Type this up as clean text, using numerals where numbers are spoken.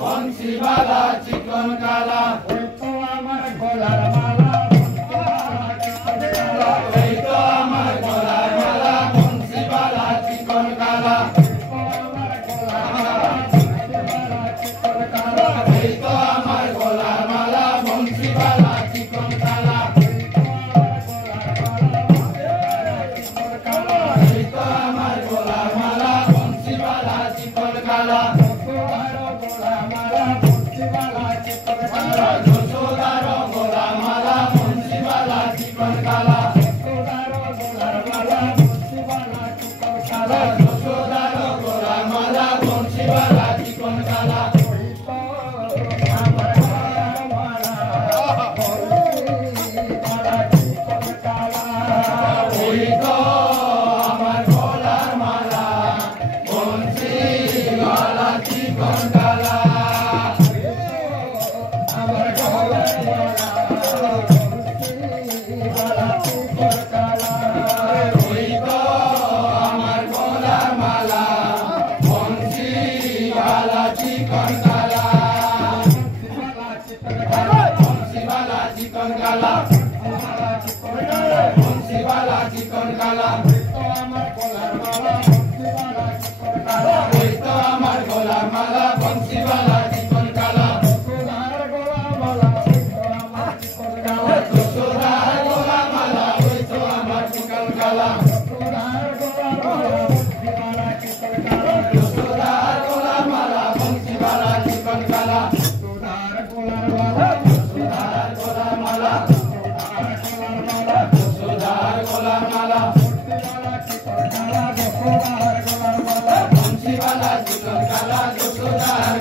বংশীবালা চিকন কালা ওই তো আমার গলার মালা এই তো আমার গলার মালা বংশীবালা চিকন কালা এই তো আমার গলার মালা বংশীবালা চিকন কালা এই তো আমার গলার মালা বংশীবালা চিকন কালা যশোদার গোলা মালা বংশীবালা চিকন কালা যশোদার গোলা মালা বংশীবালা চিকন কালা ওই তো আমার গলার মালা বংশীবালা চিকন কালা চিকন কালা বংশীবালা চিকন কালা ওই তো আমার গলার মালা বংশীবালা চিকন কালা যশোদার গোলা মালা ওই তো আমার চিকন কালা যশোদার গোলা মালা বংশীবালা চিকন কালা বংশীবালা চিকন কালা যশোদার